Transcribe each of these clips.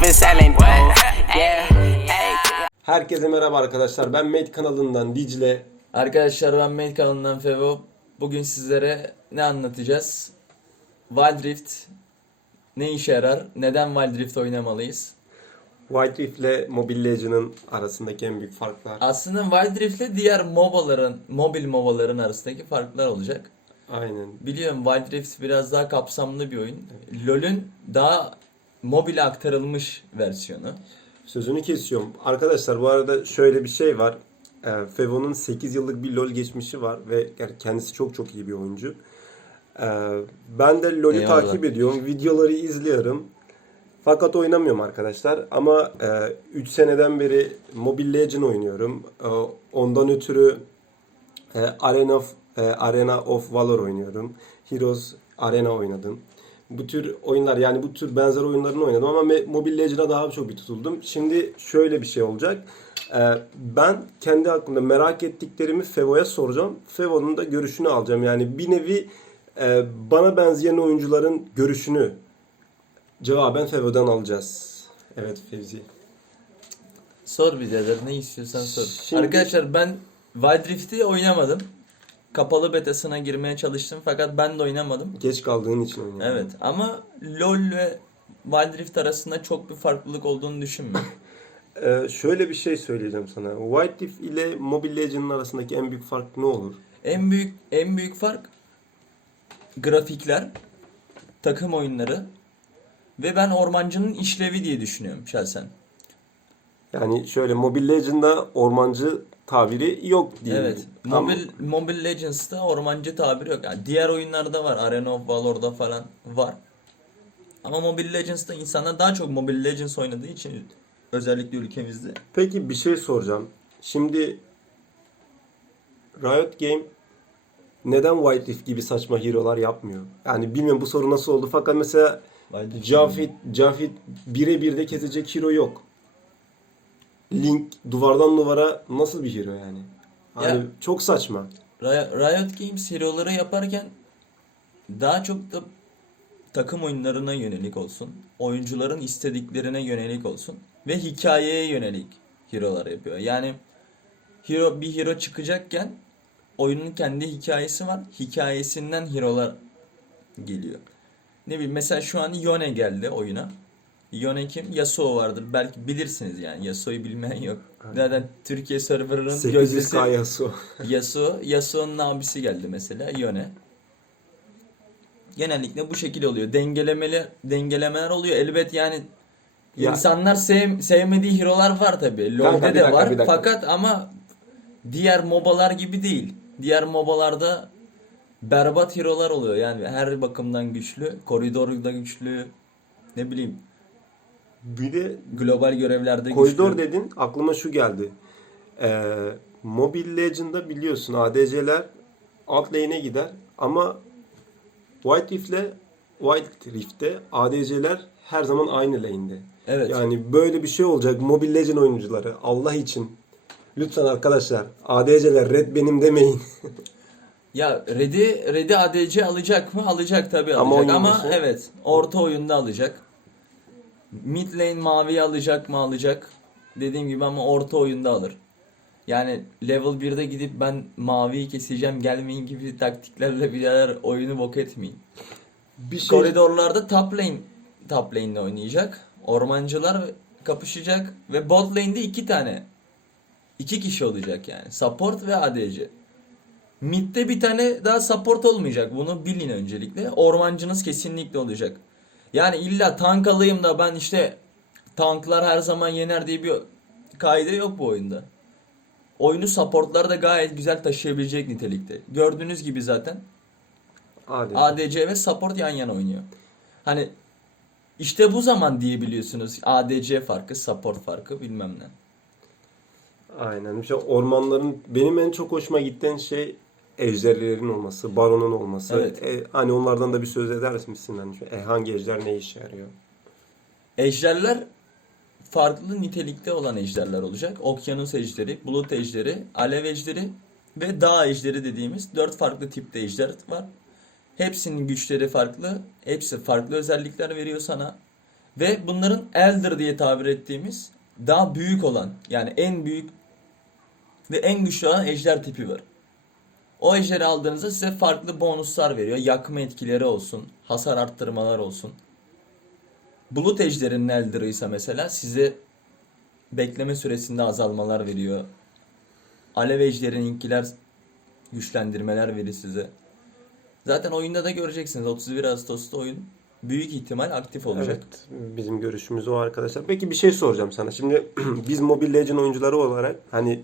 moving selling dope. Herkese merhaba arkadaşlar. Ben Mate kanalından Dicle. Arkadaşlar ben Mail kanalından Fevo. Bugün sizlere ne anlatacağız? Wild Rift ne işe yarar? Neden Wild Rift oynamalıyız? White Rift ile Mobile Legends'ın arasındaki en büyük farklar. Aslında Wild Rift ile diğer MOBA'ların, mobil MOBA'ların arasındaki farklar olacak. Aynen. Biliyorum Wild Rift biraz daha kapsamlı bir oyun. LoL'ün daha mobile aktarılmış versiyonu. Sözünü kesiyorum. Arkadaşlar bu arada şöyle bir şey var. Ee, Fevo'nun 8 yıllık bir LoL geçmişi var ve yani kendisi çok çok iyi bir oyuncu. Ee, ben de LoL'ü Eyvallah. takip ediyorum. Videoları izliyorum. Fakat oynamıyorum arkadaşlar. Ama 3 seneden beri Mobile Legend oynuyorum. Ee, ondan ötürü e, Arena of, e, Arena of Valor oynuyorum. Heroes Arena oynadım. Bu tür oyunlar yani bu tür benzer oyunlarını oynadım ama Mobile Legends'a daha çok bir tutuldum. Şimdi şöyle bir şey olacak. Ee, ben kendi hakkında merak ettiklerimi Fevo'ya soracağım. Fevo'nun da görüşünü alacağım. Yani bir nevi e, bana benzeyen oyuncuların görüşünü cevaben Fevo'dan alacağız. Evet Fevzi. Sor birader ne istiyorsan sor. Şimdi- Arkadaşlar ben Wild Rift'i oynamadım. Kapalı betasına girmeye çalıştım fakat ben de oynamadım. Geç kaldığın için oynuyorum. Evet ama LoL ve Wild Rift arasında çok bir farklılık olduğunu düşünmüyorum. Ee, şöyle bir şey söyleyeceğim sana. White Rift ile Mobile Legends'ın arasındaki en büyük fark ne olur? en büyük en büyük fark grafikler, takım oyunları ve ben ormancının işlevi diye düşünüyorum şahsen. Yani şöyle Mobile Legends'da ormancı tabiri yok diye. Evet. Mobile, Mobile Legends'ta ormancı tabiri yok. Yani diğer oyunlarda var. Arena of Valor'da falan var. Ama Mobile Legends'ta insanlar daha çok Mobile Legends oynadığı için özellikle ülkemizde. Peki bir şey soracağım. Şimdi Riot Game neden White Rift gibi saçma hero'lar yapmıyor? Yani bilmiyorum bu soru nasıl oldu fakat mesela Wild Jafit, Jafit birebir de kesecek hero yok. Link duvardan duvara nasıl bir hero yani? Hani Ya- çok saçma. Riot Riot Games hero'ları yaparken daha çok da takım oyunlarına yönelik olsun. Oyuncuların istediklerine yönelik olsun. Ve hikayeye yönelik hero'lar yapıyor. Yani hero bir hero çıkacakken oyunun kendi hikayesi var. Hikayesinden hero'lar geliyor. Ne bileyim mesela şu an Yone geldi oyuna. Yone kim? Yasuo vardır. Belki bilirsiniz yani. Yasuo'yu bilmeyen yok. Zaten Türkiye serverının 800 gözdesi k Yasuo. Yasuo, Yasuo'nun abisi geldi mesela Yone. Genellikle bu şekilde oluyor. Dengelemeli dengelemeler oluyor. Elbet yani Ya- insanlar sev, sevmediği hero'lar var tabi. LoL'de bir de dakika, var. bir dakika. Fakat ama diğer MOBA'lar gibi değil. Diğer MOBA'larda berbat hero'lar oluyor. Yani her bakımdan güçlü, koridorda güçlü, ne bileyim Bir de global görevlerde Koridor güçlü. dedin aklıma şu geldi. Ee, Mobile Legends'da biliyorsun ADC'ler alt lane'e gider ama White Rift'le White Rift'te ADC'ler her zaman aynı lane'de. Evet. Yani böyle bir şey olacak Mobile Legend oyuncuları Allah için. Lütfen arkadaşlar ADC'ler red benim demeyin. Ya Red'i Red'i ADC alacak mı? Alacak tabii Ama alacak ama, oyuncusu- evet orta oyunda alacak. Mid lane maviyi alacak mı? Alacak. Dediğim gibi ama orta oyunda alır. Yani level 1'de gidip ben maviyi keseceğim gelmeyin gibi taktiklerle birader oyunu bok etmeyin. bir şey Koridorlarda top lane top lane'de oynayacak. Ormancılar kapışacak ve bot lane'de iki tane iki kişi olacak yani. Support ve ADC. Mid'de bir tane daha support olmayacak. Bunu bilin öncelikle. Ormancınız kesinlikle olacak. Yani illa tank alayım da ben işte tanklar her zaman yener diye bir kaide yok bu oyunda. Oyunu supportlar da gayet güzel taşıyabilecek nitelikte. Gördüğünüz gibi zaten ADC. ADC ve support yan yana oynuyor. Hani işte bu zaman diyebiliyorsunuz ADC farkı, support farkı bilmem ne. Aynen. İşte ormanların benim en çok hoşuma giden şey ejderlerin olması, baronun olması. Evet. E, hani onlardan da bir söz eder misin? Hani şu- e, hangi ejder ne işe yarıyor? Ejderler farklı nitelikte olan ejderler olacak. Okyanus ejderi, bulut ejderi, alev ejderi ve dağ ejderi dediğimiz dört farklı tipte ejder var. Hepsinin güçleri farklı. Hepsi farklı özellikler veriyor sana. Ve bunların Elder diye tabir ettiğimiz daha büyük olan yani en büyük ve en güçlü olan ejder tipi var. O ejderi aldığınızda size farklı bonuslar veriyor. Yakma etkileri olsun, hasar arttırmalar olsun. Bulut ejderinin Elder'ı ise mesela size bekleme süresinde azalmalar veriyor. Alev ejderininkiler güçlendirmeler verir size. Zaten oyunda da göreceksiniz 31 Ağustos'ta oyun büyük ihtimal aktif olacak. Evet, bizim görüşümüz o arkadaşlar. Peki bir şey soracağım sana. Şimdi biz Mobile Legend oyuncuları olarak hani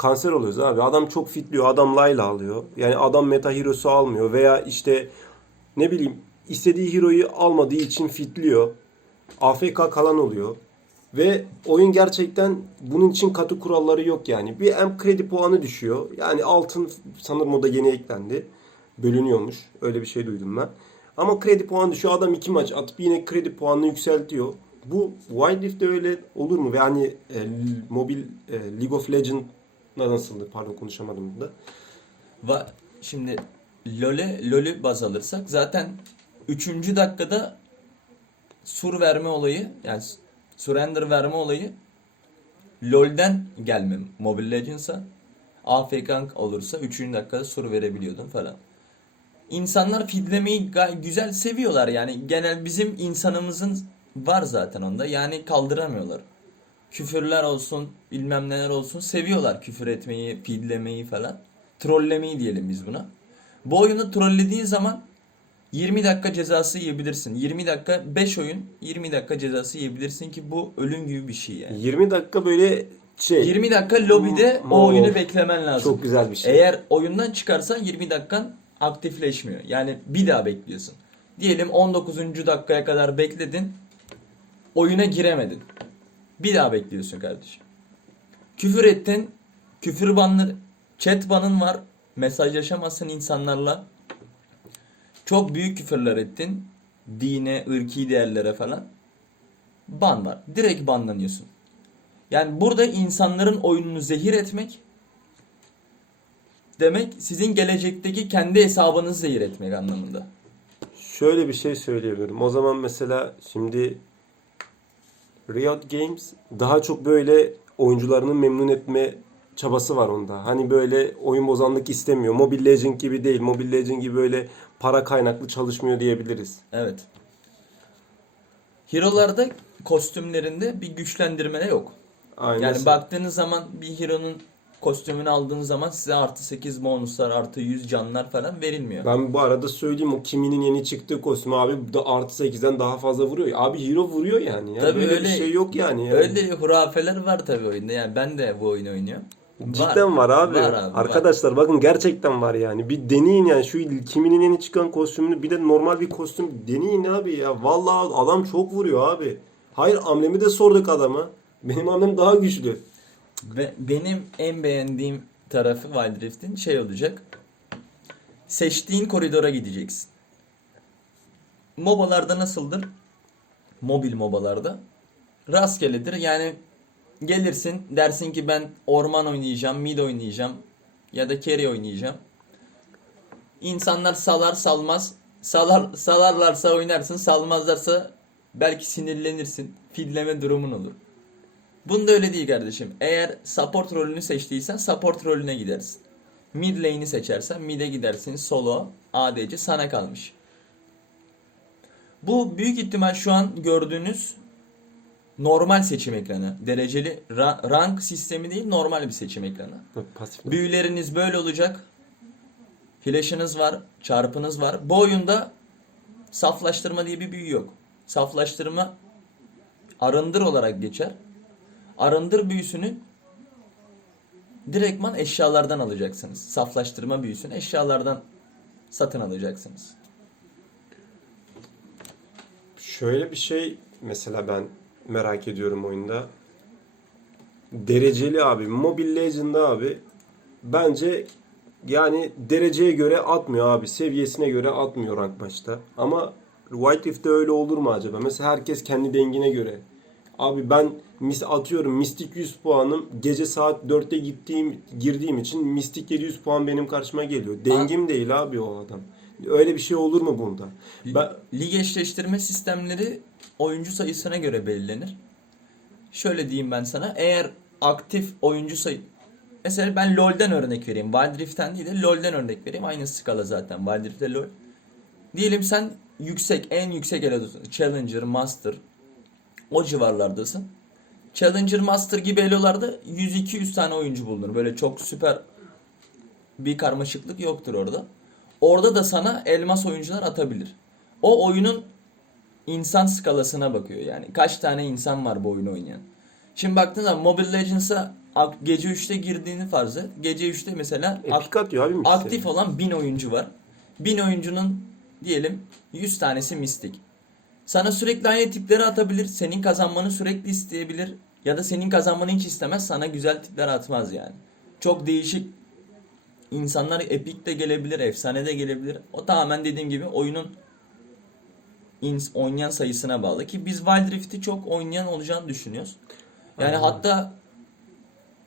kanser oluyoruz abi. Adam çok fitliyor, adam Layla alıyor. Yani adam meta hero'su almıyor veya işte ne bileyim istediği hero'yu almadığı için fitliyor. AFK kalan oluyor. Ve oyun gerçekten bunun için katı kuralları yok yani. Bir hem kredi puanı düşüyor. Yani altın sanırım o da yeni eklendi. Bölünüyormuş. Öyle bir şey duydum ben. Ama kredi puanı düşüyor. Adam iki maç atıp yine kredi puanını yükseltiyor. Bu Wild Rift'te öyle olur mu? Ve hani e, mobil e, League of Legends'da nasıldı? Pardon konuşamadım burada. Va şimdi LoL'e LoL'ü baz alırsak zaten 3. dakikada sur verme olayı yani surrender verme olayı LoL'den gelme Mobile Legends'a AFK olursa 3. dakikada sur verebiliyordun falan. İnsanlar feedlemeyi gay- güzel seviyorlar yani genel bizim insanımızın var zaten onda yani kaldıramıyorlar. Küfürler olsun bilmem neler olsun seviyorlar küfür etmeyi, feedlemeyi falan. Trollemeyi diyelim biz buna. Bu oyunu trollediğin zaman 20 dakika cezası yiyebilirsin. 20 dakika 5 oyun 20 dakika cezası yiyebilirsin ki bu ölüm gibi bir şey yani. 20 dakika böyle şey 20 dakika lobide Hmm, o oyunu of. beklemen lazım. çok güzel bir şey. Eğer oyundan çıkarsan 20 dakikan aktifleşmiyor. Yani bir daha bekliyorsun. Diyelim 19. dakikaya kadar bekledin. Oyuna giremedin. Bir daha bekliyorsun kardeşim. Küfür ettin. Küfür banlı chat banın var. Mesajlaşamazsın insanlarla. Çok büyük küfürler ettin. Dine, ırki değerlere falan. Ban var. Direkt banlanıyorsun. Yani burada insanların oyununu zehir etmek demek sizin gelecekteki kendi hesabınızı zehir etmek anlamında. Şöyle bir şey söyleyebilirim. O zaman mesela şimdi Riot Games daha çok böyle oyuncularını memnun etme çabası var onda. Hani böyle oyun bozanlık istemiyor. Mobile Legend gibi değil. Mobile Legend gibi böyle para kaynaklı çalışmıyor diyebiliriz. Evet. Hero'larda kostümlerinde bir güçlendirme de yok. Aynen. Yani baktığınız zaman bir hero'nun kostümünü aldığınız zaman size artı 8 bonuslar, artı 100 canlar falan verilmiyor. Ben bu arada söyleyeyim o Kimi'nin yeni çıktığı kostüm abi da artı 8'den daha fazla vuruyor. Abi hero vuruyor yani. ya. Tabii Böyle öyle- bir şey yok yani. yani. Öyle hurafeler var tabii oyunda. Yani ben de bu oyunu oynuyorum. Cidden var, abi. Var abi, var. Arkadaşlar bakın gerçekten var yani. Bir deneyin yani şu kiminin yeni çıkan kostümünü bir de normal bir kostüm deneyin abi ya. Vallahi adam çok vuruyor abi. Hayır amlemi de sorduk adama. Benim amlem daha güçlü. Ve benim en beğendiğim tarafı Wild Rift'in şey olacak. Seçtiğin koridora gideceksin. MOBA'larda nasıldır? Mobil MOBA'larda. Rastgeledir. Yani gelirsin dersin ki ben orman oynayacağım, mid oynayacağım ya da carry oynayacağım. İnsanlar salar salmaz. Salar, salarlarsa oynarsın, salmazlarsa belki sinirlenirsin. Fidleme durumun olur. Bunda öyle değil kardeşim. Eğer support rolünü seçtiysen support rolüne gidersin. Mid lane'i seçersen mid'e gidersin. Solo, ADC sana kalmış. Bu büyük ihtimal şu an gördüğünüz normal seçim ekranı. Dereceli ra- rank sistemi değil normal bir seçim ekranı. Pasif. Büyüleriniz böyle olacak. Flash'ınız var, çarpınız var. Bu oyunda saflaştırma diye bir büyü yok. Saflaştırma arındır olarak geçer. Arındır büyüsünü direktman eşyalardan alacaksınız. Saflaştırma büyüsünü eşyalardan satın alacaksınız. Şöyle bir şey mesela ben merak ediyorum oyunda. Dereceli abi. Mobile Legend'da abi bence yani dereceye göre atmıyor abi. Seviyesine göre atmıyor rank maçta. Ama White Rift'te öyle olur mu acaba? Mesela herkes kendi dengine göre. Abi ben mis atıyorum Mistik 100 puanım. Gece saat 4'te gittiğim girdiğim için Mistik 700 puan benim karşıma geliyor. Dengim değil abi o adam. Öyle bir şey olur mu bunda? Ben, Lig eşleştirme sistemleri oyuncu sayısına göre belirlenir. Şöyle diyeyim ben sana. Eğer aktif oyuncu sayı... Mesela ben LoL'den örnek vereyim. Wild Rift'ten değil de LoL'den örnek vereyim. Aynı skala zaten. Wild Rift ile LoL. Diyelim sen yüksek, en yüksek elo'dasın. Challenger, Master. O civarlardasın. Challenger, Master gibi elo'larda 100-200 tane oyuncu bulunur. Böyle çok süper bir karmaşıklık yoktur orada. Orada da sana elmas oyuncular atabilir. O oyunun insan skalasına bakıyor yani. Kaç tane insan var bu oyunu oynayan. Şimdi baktığın zaman Mobile Legends'a ak- gece 3'te girdiğini farz et. Gece 3'te mesela ak- epik atıyor abi aktif olan 1000 oyuncu var. 1000 oyuncunun diyelim 100 tanesi mistik. Sana sürekli aynı tipleri atabilir. Senin kazanmanı sürekli isteyebilir. Ya da senin kazanmanı hiç istemez. Sana güzel tipler atmaz yani. Çok değişik insanlar epik de gelebilir, efsane de gelebilir. O tamamen dediğim gibi oyunun oynayan sayısına bağlı ki biz Wild Rift'i çok oynayan olacağını düşünüyoruz. Yani Aynen. hatta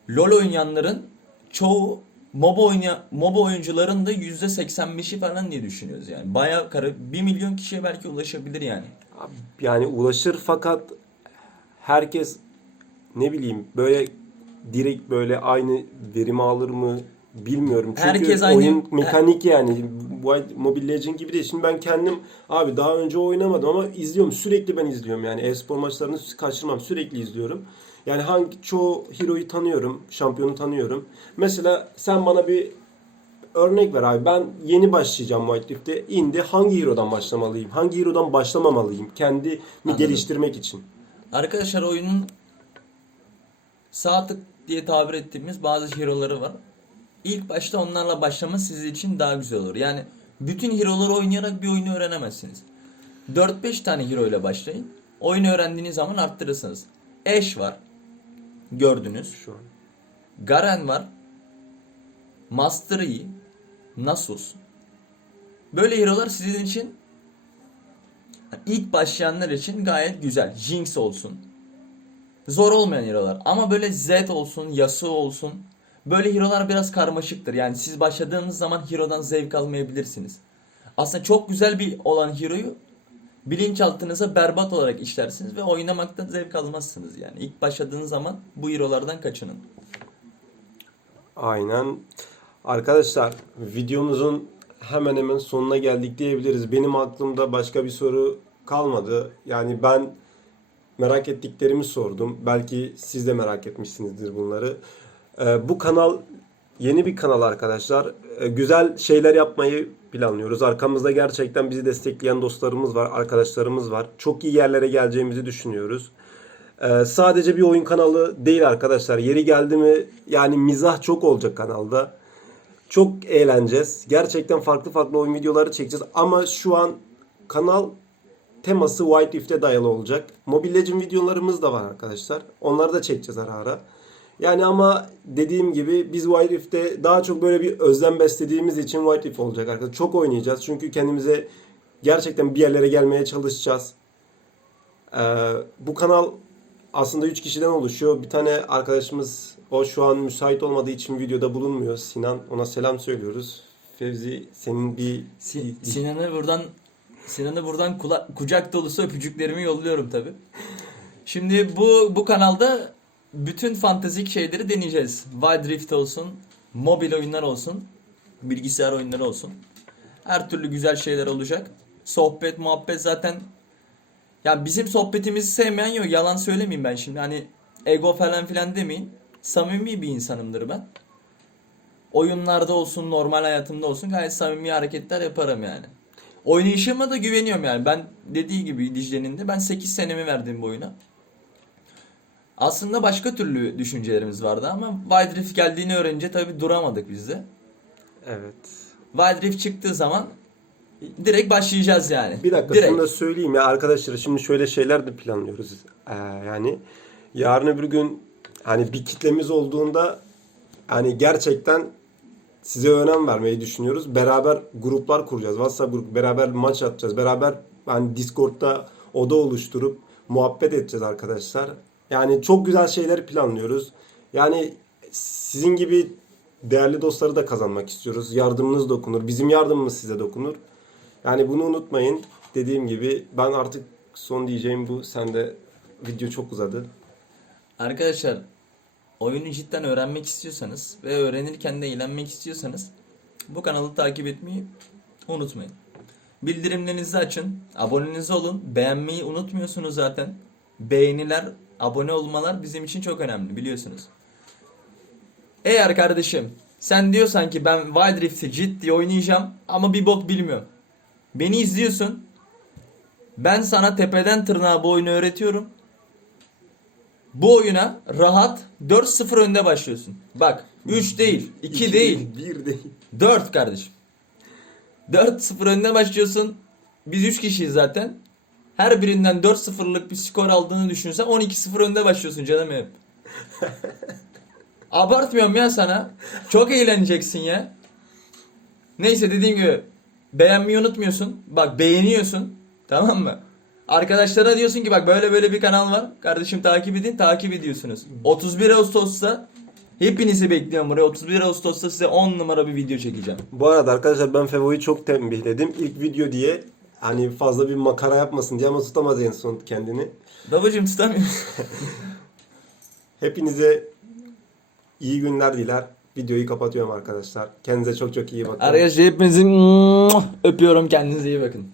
LoL oynayanların çoğu MOBA oynayan MOBA oyuncuların da %85'i falan diye düşünüyoruz yani. Bayağı kara 1 milyon kişiye belki ulaşabilir yani. Yani ulaşır fakat herkes ne bileyim böyle direkt böyle aynı verimi alır mı bilmiyorum. Çünkü Herkes aynı- oyun mekanik yani Mobile Legend gibi değil. Şimdi ben kendim abi daha önce oynamadım ama izliyorum. Sürekli ben izliyorum yani e-spor maçlarını kaçırmam. Sürekli izliyorum. Yani hangi çoğu hero'yu tanıyorum, şampiyonu tanıyorum. Mesela sen bana bir örnek ver abi. Ben yeni başlayacağım White Rift'te. İndi hangi hero'dan başlamalıyım? Hangi hero'dan başlamamalıyım? Kendimi Anladım. geliştirmek için. Arkadaşlar oyunun sağ tık diye tabir ettiğimiz bazı hero'ları var. İlk başta onlarla başlaması sizin için daha güzel olur. Yani bütün hero'ları oynayarak bir oyunu öğrenemezsiniz. 4-5 tane hero ile başlayın. Oyunu öğrendiğiniz zaman arttırırsınız. Ashe var. Gördünüz. Şu an. Garen var. Master Yi. Nasus. Böyle hero'lar sizin için ilk başlayanlar için gayet güzel. Jinx olsun. Zor olmayan hero'lar. Ama böyle Zed olsun, Yasuo olsun. Böyle hero'lar biraz karmaşıktır. Yani siz başladığınız zaman hero'dan zevk almayabilirsiniz. Aslında çok güzel bir olan hero'yu bilinçaltınıza berbat olarak işlersiniz ve oynamaktan zevk almazsınız yani. İlk başladığınız zaman bu hero'lardan kaçının. Aynen. Arkadaşlar videomuzun hemen hemen sonuna geldik diyebiliriz. Benim aklımda başka bir soru kalmadı. Yani ben merak ettiklerimi sordum. Belki siz de merak etmişsinizdir bunları. Ee, bu kanal yeni bir kanal arkadaşlar. Ee, güzel şeyler yapmayı planlıyoruz. Arkamızda gerçekten bizi destekleyen dostlarımız var, arkadaşlarımız var. Çok iyi yerlere geleceğimizi düşünüyoruz. Ee, sadece bir oyun kanalı değil arkadaşlar. Yeri geldi mi yani mizah çok olacak kanalda. Çok eğleneceğiz. Gerçekten farklı farklı oyun videoları çekeceğiz. Ama şu an kanal teması White Rift'e dayalı olacak. Mobile Legend videolarımız da var arkadaşlar. Onları da çekeceğiz ara ara. Yani ama dediğim gibi biz White Rift'te daha çok böyle bir özlem beslediğimiz için White Rift olacak arkadaşlar. Çok oynayacağız. Çünkü kendimize gerçekten bir yerlere gelmeye çalışacağız. Ee, bu kanal aslında 3 kişiden oluşuyor. Bir tane arkadaşımız o şu an müsait olmadığı için videoda bulunmuyor. Sinan ona selam söylüyoruz. Fevzi senin bir Si- Sinan'ı buradan Sinan'ı buradan kula- kucak dolusu öpücüklerimi yolluyorum tabi. Şimdi bu bu kanalda bütün fantastik şeyleri deneyeceğiz. Wild Rift olsun, mobil oyunlar olsun, bilgisayar oyunları olsun. Her türlü güzel şeyler olacak. Sohbet, muhabbet zaten ya bizim sohbetimizi sevmeyen yok. Yalan söylemeyeyim ben şimdi. Hani ego falan filan demeyin. Samimi bir insanımdır ben. Oyunlarda olsun, normal hayatımda olsun gayet samimi hareketler yaparım yani. Oynayışıma da güveniyorum yani. Ben dediği gibi Dicle'nin de ben 8 senemi verdim bu oyuna. Aslında başka türlü düşüncelerimiz vardı ama Wild Rift geldiğini öğrenince tabii duramadık biz de. evet. Wild Rift çıktığı zaman direkt başlayacağız yani. Bir dakika direkt. şunu da söyleyeyim ya arkadaşlar şimdi şöyle şeyler de planlıyoruz. Ee, yani yarın öbür gün hani bir kitlemiz olduğunda hani gerçekten size önem vermeyi düşünüyoruz. Beraber gruplar kuracağız. WhatsApp grup beraber maç atacağız. Beraber hani Discord'da oda oluşturup muhabbet edeceğiz arkadaşlar. Yani çok güzel şeyler planlıyoruz. Yani sizin gibi değerli dostları da kazanmak istiyoruz. Yardımınız dokunur. Bizim yardımımız size dokunur. Yani bunu unutmayın. Dediğim gibi ben artık son diyeceğim bu. Sen de video çok uzadı. Arkadaşlar oyunu cidden öğrenmek istiyorsanız ve öğrenirken de eğlenmek istiyorsanız bu kanalı takip etmeyi unutmayın. Bildirimlerinizi açın, aboneniz olun, beğenmeyi unutmuyorsunuz zaten. Beğeniler, abone olmalar bizim için çok önemli biliyorsunuz. Eğer kardeşim sen diyorsan ki ben Wild Rift'i ciddi oynayacağım ama bir bok bilmiyorum. Beni izliyorsun. Ben sana tepeden tırnağa bu oyunu öğretiyorum. Bu oyuna rahat 4-0 önde başlıyorsun. Bak 3 değil, 2 değil, 1 değil. 4 kardeşim. 4-0 önde başlıyorsun. Biz 3 kişiyiz zaten. Her birinden 4-0'lık bir skor aldığını düşünsen 12-0 önde başlıyorsun canım hep. Abartmıyorum ya sana. Çok eğleneceksin ya. Neyse dediğim gibi beğenmeyi unutmuyorsun. Bak beğeniyorsun. Tamam mı? Arkadaşlara diyorsun ki bak böyle böyle bir kanal var. Kardeşim takip edin. Takip ediyorsunuz. 31 Ağustos'ta hepinizi bekliyorum buraya. 31 Ağustos'ta size 10 numara bir video çekeceğim. Bu arada arkadaşlar ben Fevo'yu çok tembihledim. İlk video diye hani fazla bir makara yapmasın diye ama tutamadı en son kendini. Babacım tutamıyorum. Hepinize iyi günler diler. Videoyu kapatıyorum arkadaşlar. Kendinize çok çok iyi bakın. Arkadaşlar hepinizi öpüyorum. Kendinize iyi bakın.